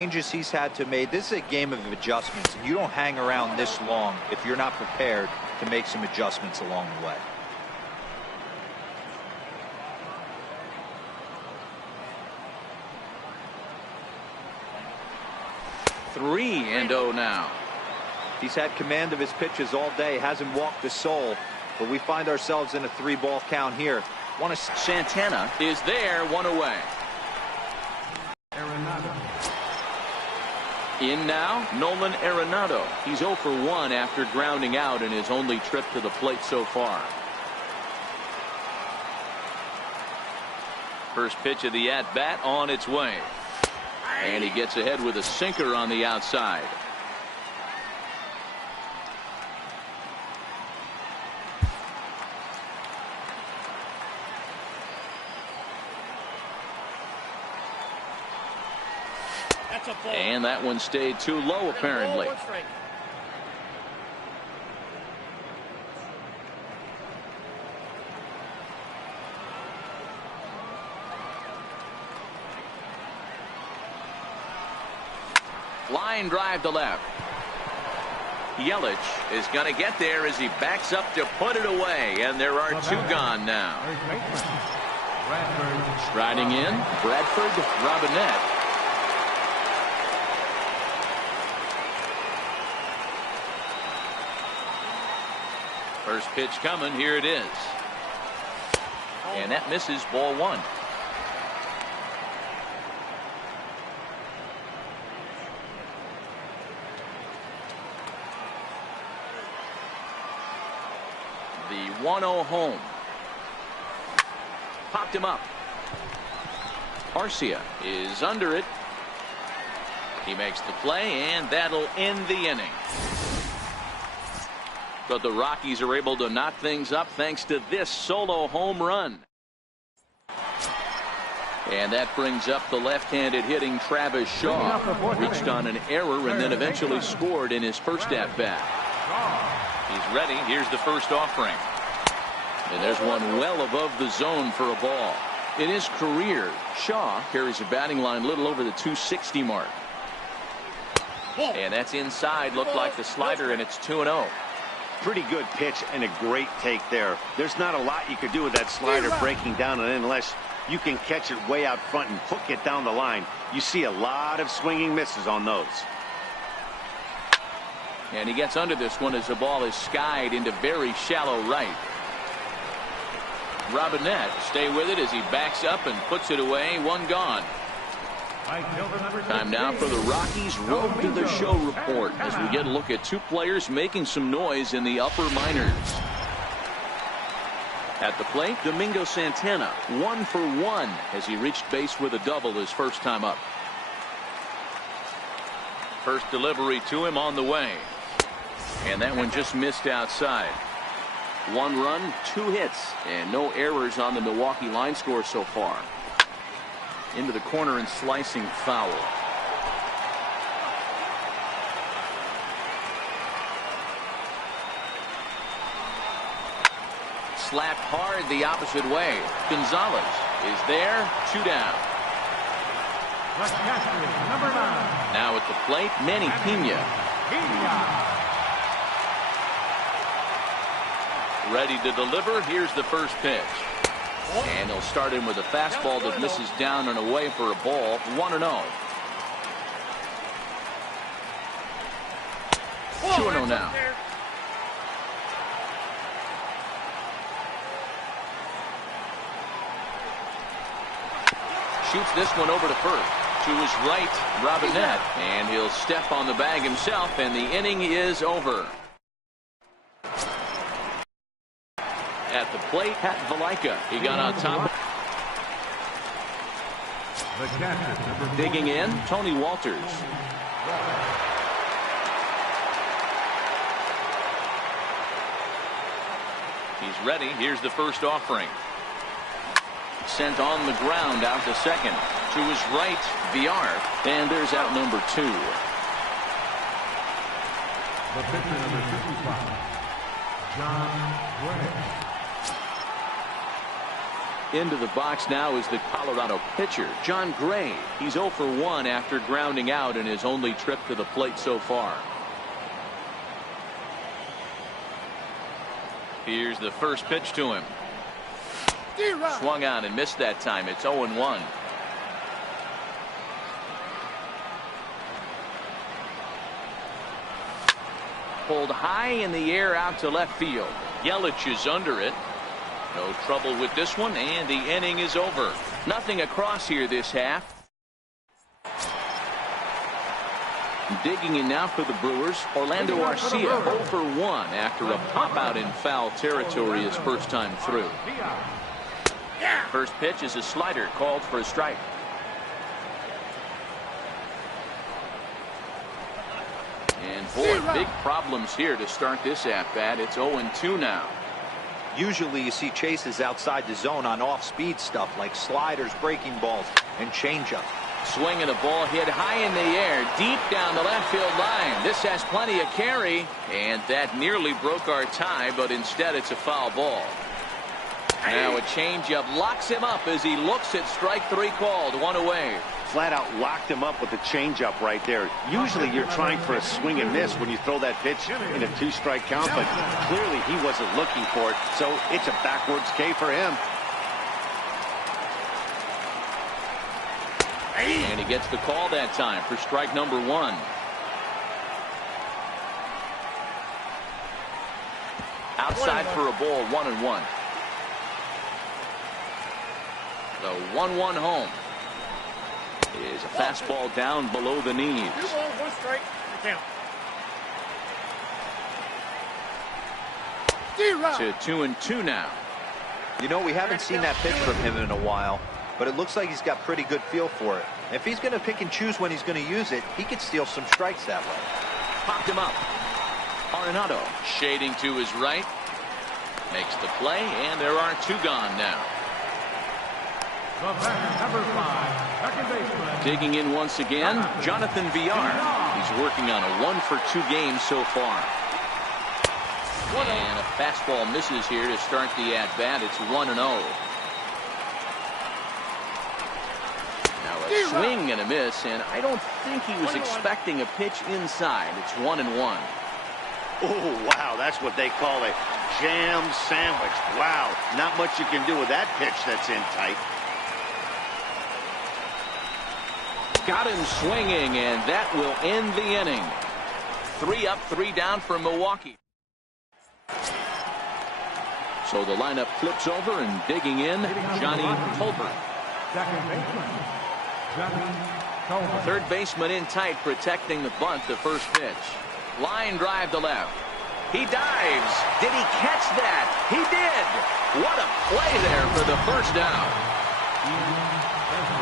Changes he's had to make. This is a game of adjustments, and you don't hang around this long if you're not prepared to make some adjustments along the way. Three and 0 now. He's had command of his pitches all day, hasn't walked a soul, but we find ourselves in a 3-ball count here. Santana is there, 1 away. In now, Nolan Arenado. He's 0 for 1 after grounding out in his only trip to the plate so far. First pitch of the at-bat on its way. And he gets ahead with a sinker on the outside. And that one stayed too low, apparently. Line drive to left. Yelich is going to get there as he backs up to put it away, and there are 2 gone now. Striding in, Bradford Robinette. First pitch coming. Here it is. And that misses, ball 1. The 1-0 home. Popped him up. Arcia is under it. He makes the play, and that'll end the inning. But the Rockies are able to knock things up thanks to this solo home run. And that brings up the left-handed hitting Travis Shaw. Reached on an error and then eventually scored in his first at-bat. He's ready. Here's the first offering. And there's one well above the zone for a ball. In his career, Shaw carries a batting line a little over the 260 mark. And that's inside. Looked like the slider, and it's 2-0. Pretty good pitch and a great take there. There's not a lot you could do with that slider breaking down, and unless you can catch it way out front and hook it down the line, you see a lot of swinging misses on those. And he gets under this one as the ball is skied into very shallow right. Robinette stay with it as he backs up and puts it away. 1 gone. Time now for the Rockies Road to the Show report as we get a look at 2 players making some noise in the upper minors. At the plate, Domingo Santana, 1 for 1 as he reached base with a double his first time up. First delivery to him on the way. And that one just missed outside. 1 run, 2 hits, and no errors on the Milwaukee line score so far. Into the corner and slicing foul. Slapped hard the opposite way. Gonzalez is there. 2 down. Number 9. Now at the plate, Manny Pena. Ready to deliver. Here's the first pitch. And he'll start him with a fastball that misses down and away for a ball. 1-0. 2-0 now. Shoots this one over to first. To his right, Robinette. And he'll step on the bag himself, and the inning is over. At the plate, Pat Valaika. He got on top. Digging in, Tony Walters. He's ready. Here's the first offering. Sent on the ground out to second. To his right, Villar. And there's out number 2. The pitcher, number 55, John Gray. Into the box now is the Colorado pitcher, John Gray. He's 0 for 1 after grounding out in his only trip to the plate so far. Here's the first pitch to him. Swung on and missed that time. It's 0-1. Pulled high in the air out to left field. Yelich is under it. No trouble with this one, and the inning is over. Nothing across here this half. Digging in now for the Brewers, Orlando Arcia 0 for 1 after a pop out in foul territory his first time through. First pitch is a slider called for a strike. And boy, big problems here to start this at-bat. It's 0-2 now. Usually you see chases outside the zone on off-speed stuff like sliders, breaking balls, and changeup. Swinging a ball hit high in the air, deep down the left field line. This has plenty of carry, and that nearly broke our tie, but instead it's a foul ball. Now a changeup locks him up as he looks at strike 3 called. 1 away. Flat out locked him up with the changeup right there. Usually you're trying for a swing and miss when you throw that pitch in a 2-strike count, but clearly he wasn't looking for it, so it's a backwards K for him. And he gets the call that time for strike number 1. Outside for a ball, 1-1. The 1-1 home is a fastball down below the knees. 2 balls, 1 strike, count. To 2-2 now. You know, we haven't seen that pitch from him in a while, but it looks like he's got pretty good feel for it. If he's going to pick and choose when he's going to use it, he could steal some strikes that way. Popped him up. Arenado shading to his right. Makes the play, and there are 2 gone now. The batter, number 5, second baseman. Digging in once again, Jonathan Villar. He's working on a 1 for 2 games so far. And a fastball misses here to start the at-bat. It's 1-0. Now a swing and a miss, and I don't think he was expecting a pitch inside. It's 1-1. Oh, wow, that's what they call a jam sandwich. Wow, not much you can do with that pitch that's in tight. Got him swinging, and that will end the inning. 3 up, 3 down for Milwaukee. So the lineup flips over, and digging in, Johnny Tolbert. Second baseman, Johnny Tolbert. Third baseman in tight, protecting the bunt, the first pitch. Line drive to left. He dives. Did he catch that? He did. What a play there for the first down.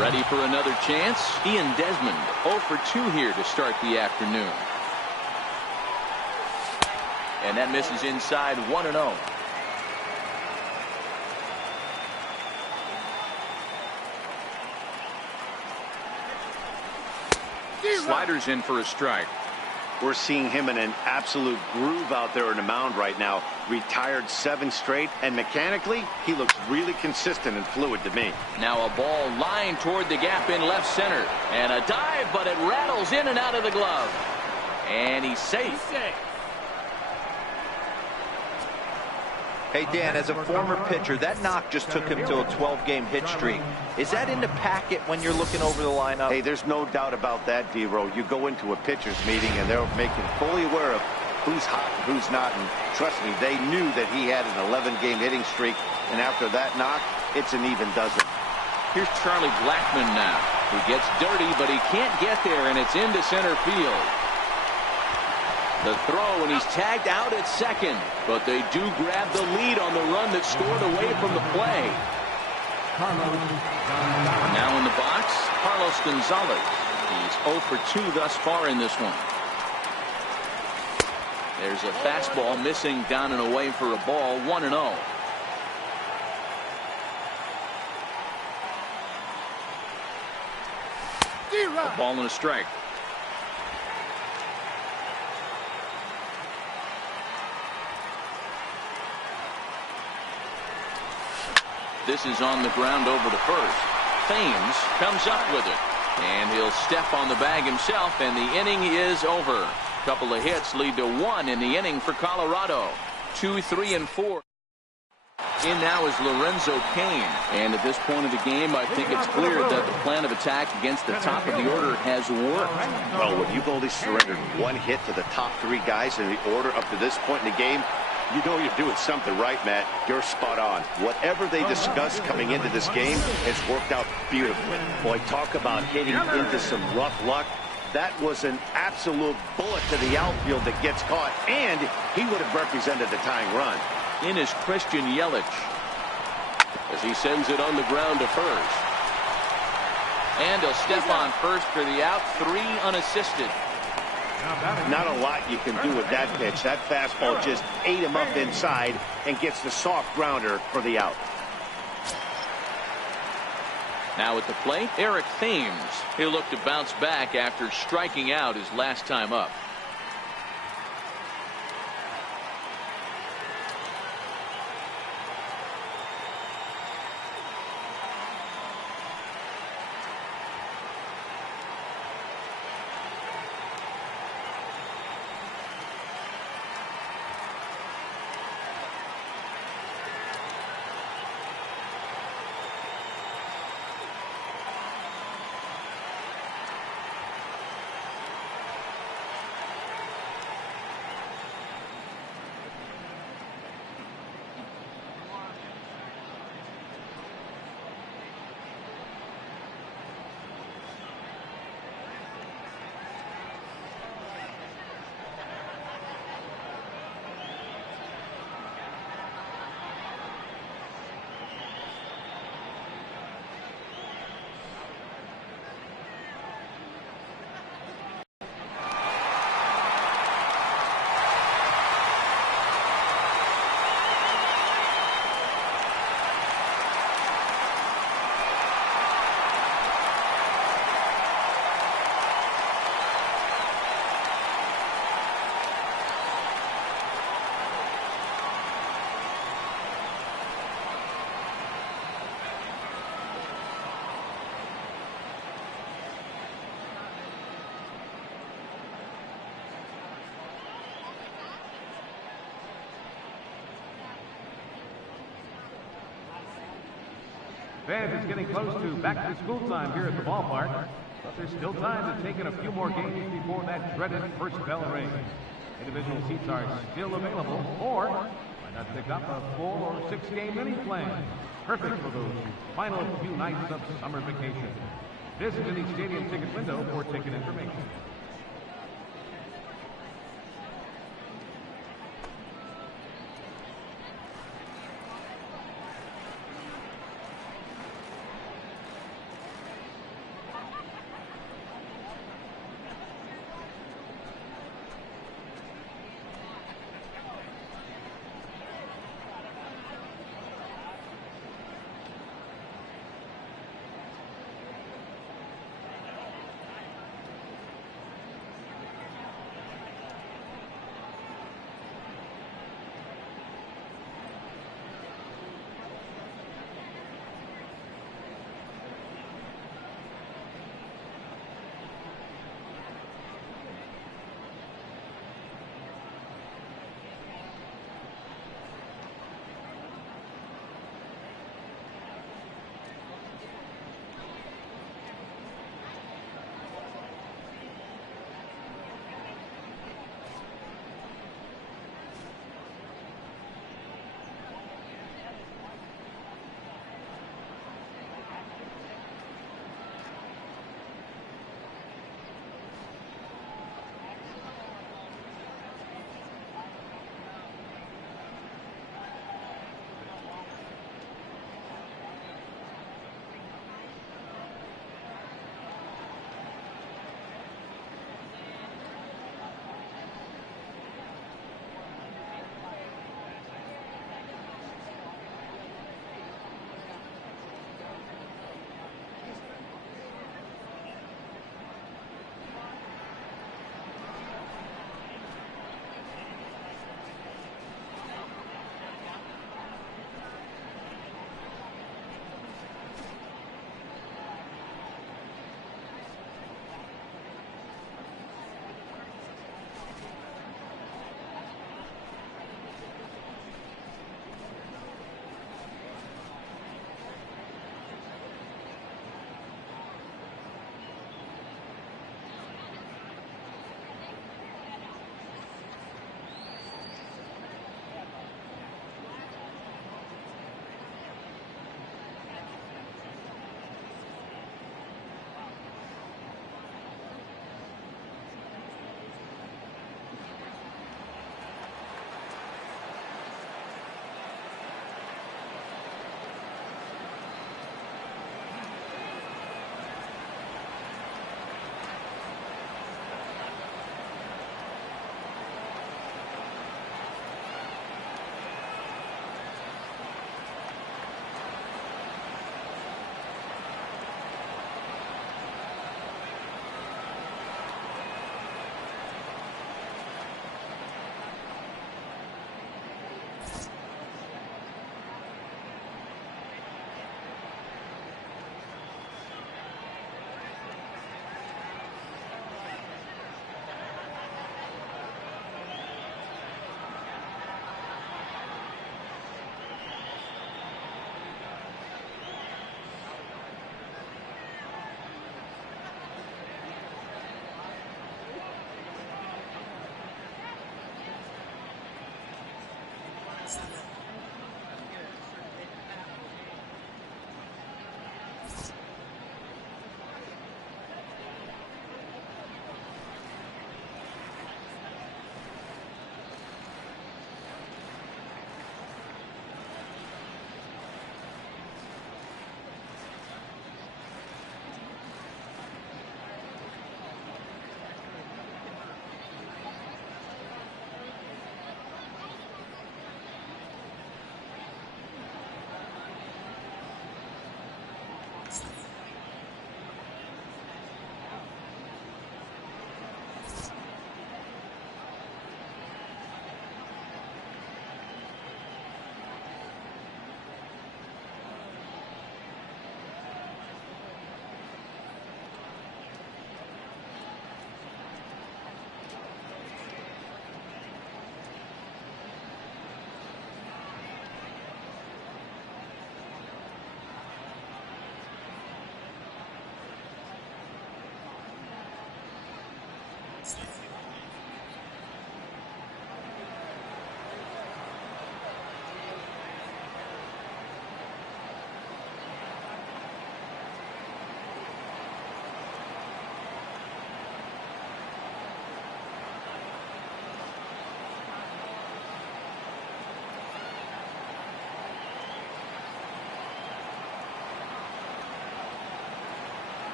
Ready for another chance? Ian Desmond 0 for 2 here to start the afternoon. And that misses inside. 1-0. Sliders in for a strike. We're seeing him in an absolute groove out there on the mound right now. Retired 7 straight, and mechanically, he looks really consistent and fluid to me. Now a ball lined toward the gap in left center. And a dive, but it rattles in and out of the glove. And he's safe. Hey, Dan, as a former pitcher, that knock just took him to a 12-game hit streak. Is that in the packet when you're looking over the lineup? Hey, there's no doubt about that, D-Row. You go into a pitcher's meeting, and they're making fully aware of who's hot and who's not. And trust me, they knew that he had an 11-game hitting streak. And after that knock, it's an even dozen. Here's Charlie Blackmon now. He gets dirty, but he can't get there, and it's into center field. The throw, and he's tagged out at second. But they do grab the lead on the run that scored away from the play. Now in the box, Carlos Gonzalez. He's 0 for 2 thus far in this one. There's a fastball missing down and away for a ball. 1-0. A ball and a strike. This is on the ground over to first. Thames comes up with it. And he'll step on the bag himself, and the inning is over. A couple of hits lead to 1 in the inning for Colorado. 2, 3, and 4. In now is Lorenzo Cain. And at this point of the game, I think it's clear that the plan of attack against the top of the order has worked. Well, when you've only surrendered 1 hit to the top 3 guys in the order up to this point in the game, you know you're doing something right, Matt. You're spot on. Whatever they discussed coming into this game has worked out beautifully. Boy, talk about hitting into some rough luck. That was an absolute bullet to the outfield that gets caught, and he would have represented the tying run. In is Christian Yelich as he sends it on the ground to first. And he'll step on first for the out. 3 unassisted. Not a lot you can do with that pitch. That fastball just ate him up inside and gets the soft grounder for the out. Now at the plate, Eric Thames. He'll look to bounce back after striking out his last time up. Fans, it's getting close to back-to-school time here at the ballpark, but there's still time to take in a few more games before that dreaded first bell rings. Individual seats are still available, or why not pick up a 4- or 6-game mini plan? Perfect for those final few nights of summer vacation. Visit any stadium ticket window for ticket information.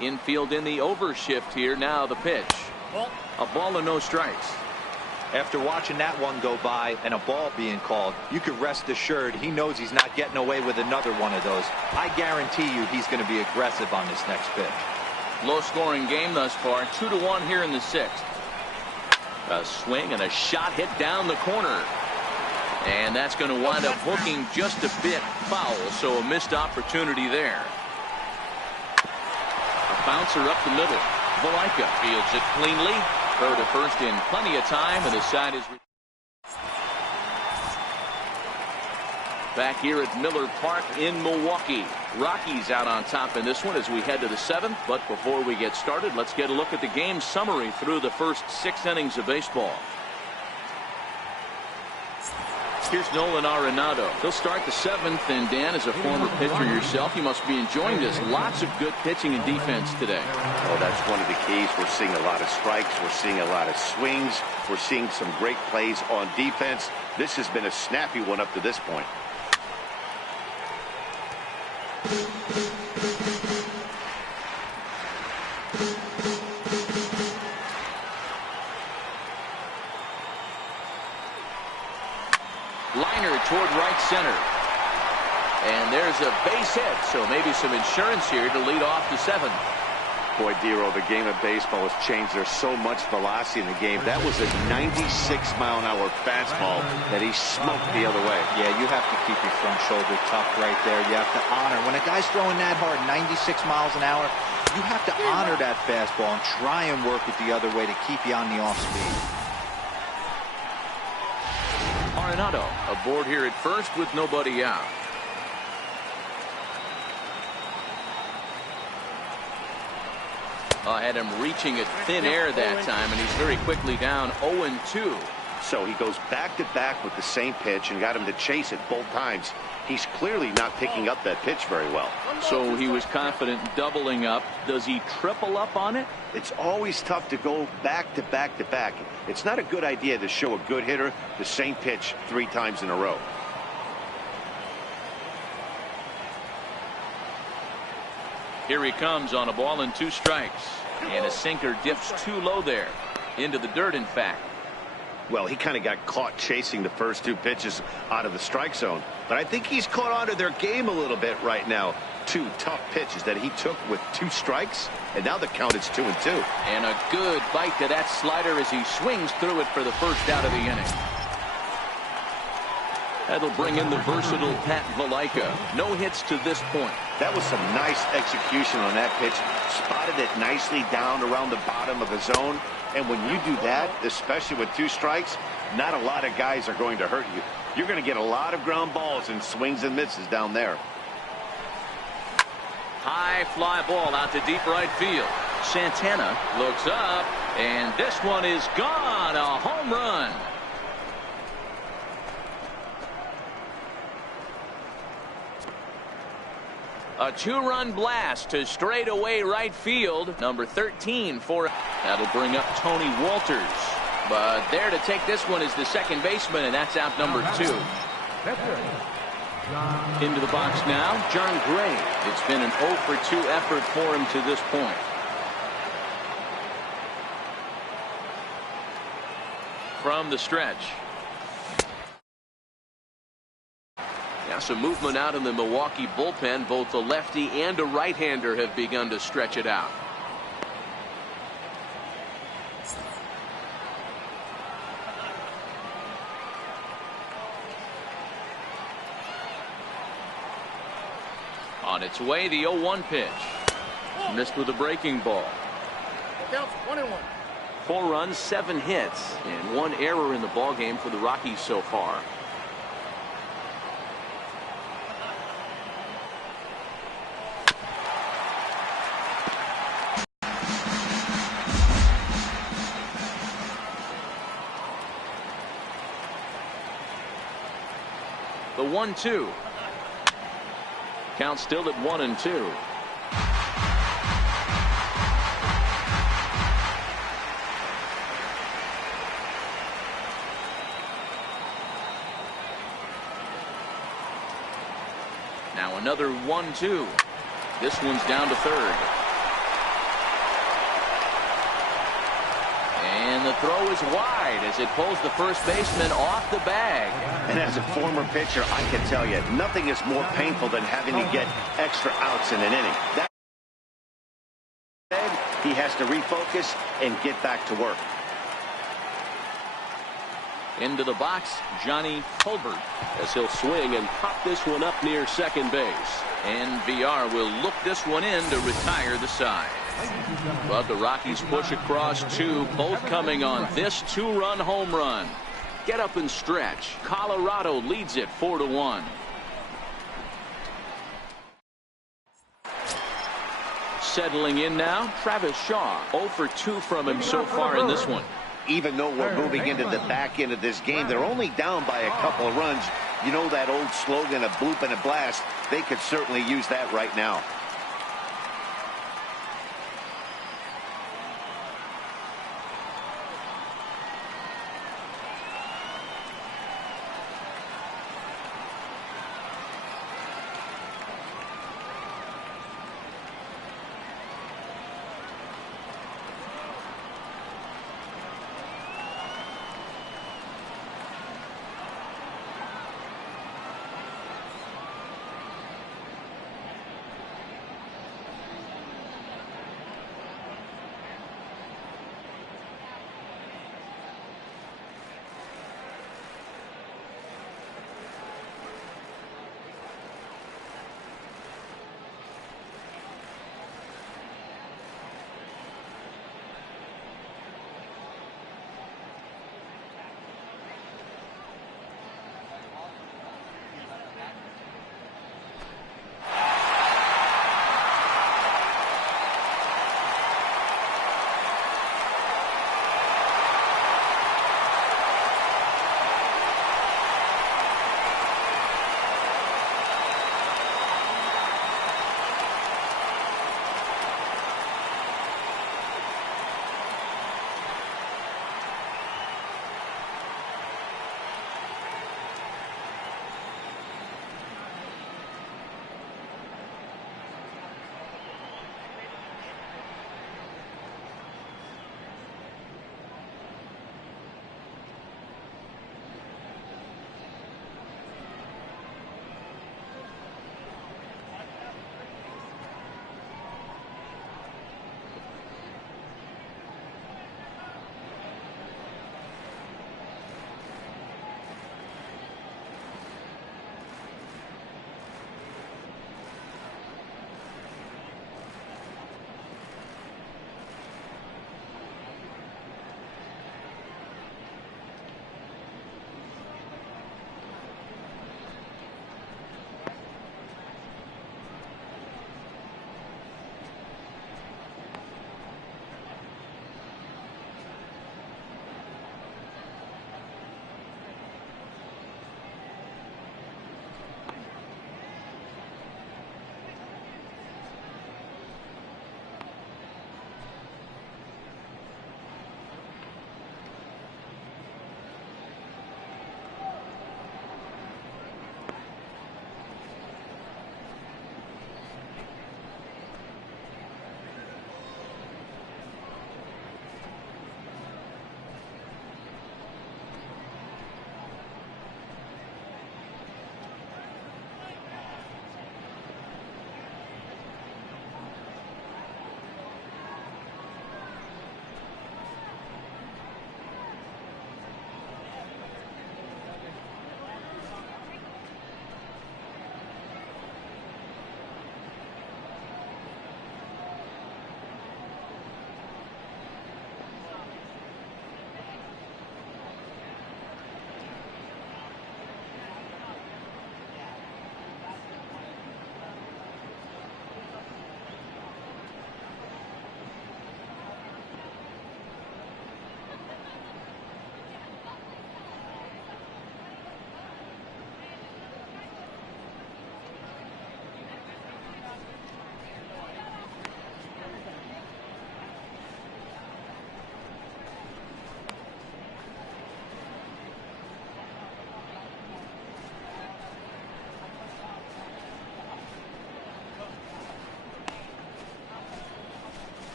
Infield in the overshift here. Now the pitch. A ball and no strikes. After watching that one go by and a ball being called, you could rest assured he knows he's not getting away with another one of those. I guarantee you he's going to be aggressive on this next pitch. Low-scoring game thus far. 2-1 here in the 6th. A swing and a shot hit down the corner. And that's going to wind up hooking just a bit foul, so a missed opportunity there. A bouncer up the middle. Valaika fields it cleanly. Throw to first in plenty of time, and the side is back here at Miller Park in Milwaukee. Rockies out on top in this one as we head to the 7th. But before we get started, let's get a look at the game summary through the first 6 innings of baseball. Here's Nolan Arenado. He'll start the 7th, and Dan, as a former pitcher yourself, you must be enjoying this. Lots of good pitching and defense today. Oh, that's one of the keys. We're seeing a lot of strikes. We're seeing a lot of swings. We're seeing some great plays on defense. This has been a snappy one up to this point. Liner toward right center. And there's a base hit, so maybe some insurance here to lead off the 7th. Boy, Dero, the game of baseball has changed. There's so much velocity in the game. That was a 96-mile-an-hour fastball that he smoked the other way. Yeah, you have to keep your front shoulder tucked right there. You have to honor. When a guy's throwing that hard, 96 miles an hour, you have to honor that fastball and try and work it the other way to keep you on the off speed. Arenado aboard here at first with nobody out. Had him reaching at thin air that time, and he's very quickly down 0-2. So he goes back-to-back with the same pitch and got him to chase it both times. He's clearly not picking up that pitch very well. So he was confident doubling up. Does he triple up on it? It's always tough to go back-to-back-to-back. It's not a good idea to show a good hitter the same pitch 3 times in a row. Here he comes on a ball and 2 strikes. And a sinker dips too low there. Into the dirt, in fact. Well, he kind of got caught chasing the first 2 pitches out of the strike zone. But I think he's caught on to their game a little bit right now. 2 tough pitches that he took with 2 strikes. And now the count is 2-2. And a good bite to that slider as he swings through it for the first out of the inning. That'll bring in the versatile Pat Valaika. No hits to this point. That was some nice execution on that pitch. Spotted it nicely down around the bottom of the zone. And when you do that, especially with 2 strikes, not a lot of guys are going to hurt you. You're going to get a lot of ground balls and swings and misses down there. High fly ball out to deep right field. Santana looks up, and this one is gone. A home run. A 2-run blast to straightaway right field. Number 13 for. That'll bring up Tony Walters. But there to take this one is the second baseman, and that's out number 2. Into the box now, John Gray. It's been an 0-for-2 effort for him to this point. From the stretch. Now some movement out in the Milwaukee bullpen. Both a lefty and a right-hander have begun to stretch it out. On its way, the 0-1 pitch. Missed with a breaking ball. 1-1. 4 runs, 7 hits, and 1 error in the ballgame for the Rockies so far. The 1-2. Count still at 1-2. Now another 1-2. This one's down to third. throw is wide as it pulls the first baseman off the bag. And as a former pitcher, I can tell you, nothing is more painful than having to get extra outs in an inning. He has to refocus and get back to work. Into the box, Johnny Hulbert, as he'll swing and pop this one up near second base. And VR will look this one in to retire the side. But the Rockies push across two, both coming on this two-run home run. Get up and stretch. Colorado leads it 4-1. Settling in now, Travis Shaw. 0 for 2 from him so far in this one. Even though we're moving into the back end of this game, they're only down by a couple of runs. You know that old slogan, a bloop and a blast. They could certainly use that right now.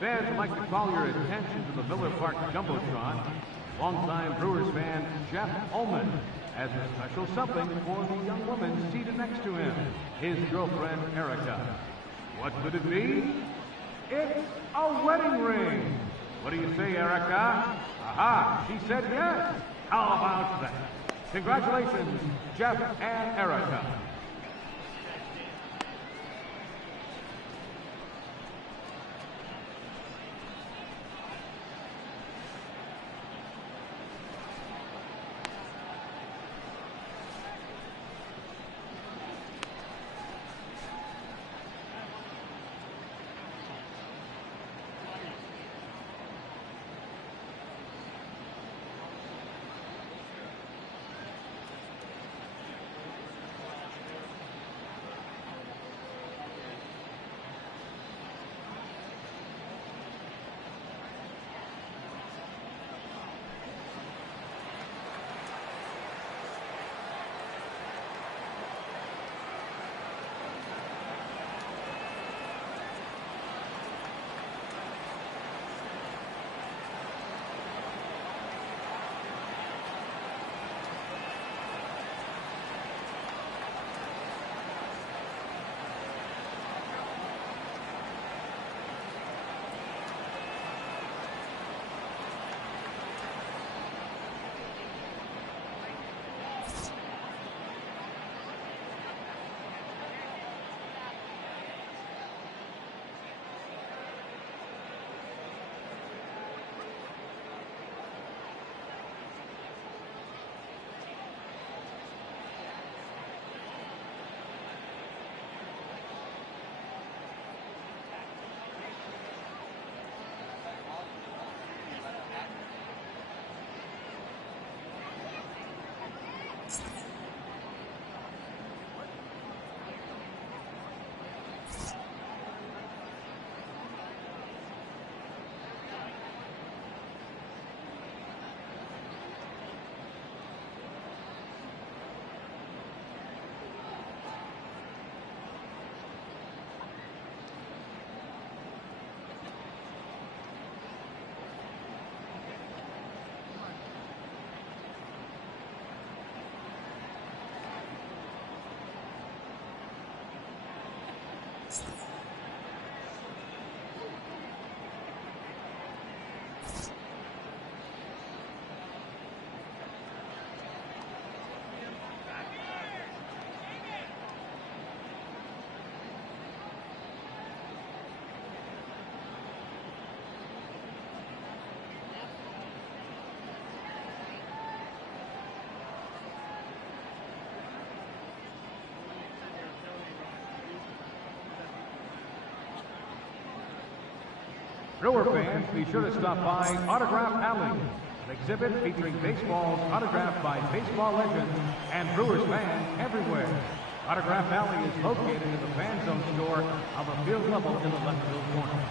Fans would like to call your attention to the Miller Park Jumbotron. Longtime Brewers fan Jeff Ullman has a special something for the young woman seated next to him, his girlfriend Erica. What could it be? It's a wedding ring. What do you say, Erica? Aha, she said yes. How about that? Congratulations, Jeff and Erica. Brewer fans, be sure to stop by Autograph Alley, an exhibit featuring baseballs autographed by baseball legends and Brewers fans everywhere. Autograph Alley is located in the fan zone store on the field level in the left field corner.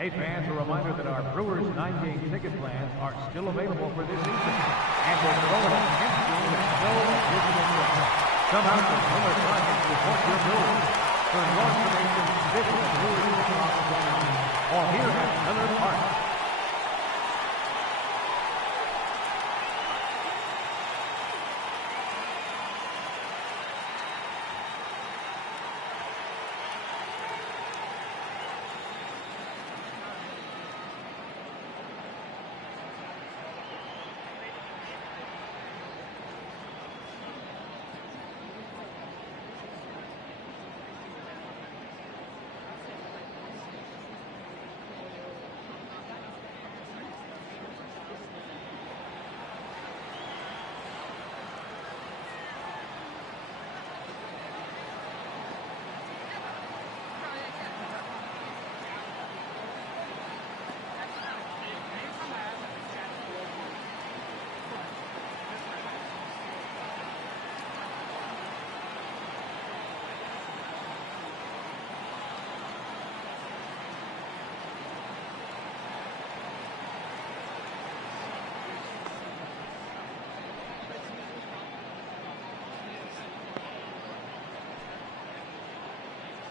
Hey fans, a reminder that our Brewers 9-game ticket plans are still available for this season. And we're throwing a 10th game at no additional cost. Come out to Miller Park and support your Brewers. For more information, visit the Brewers office or here at Miller Park.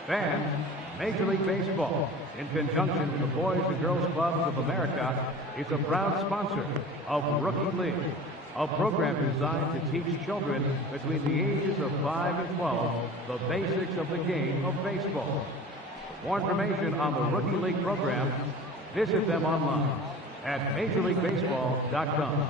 Fans, Major League Baseball, in conjunction with the Boys and Girls Clubs of America, is a proud sponsor of Rookie League, a program designed to teach children between the ages of 5 and 12 the basics of the game of baseball. For more information on the Rookie League program, visit them online at MajorLeagueBaseball.com.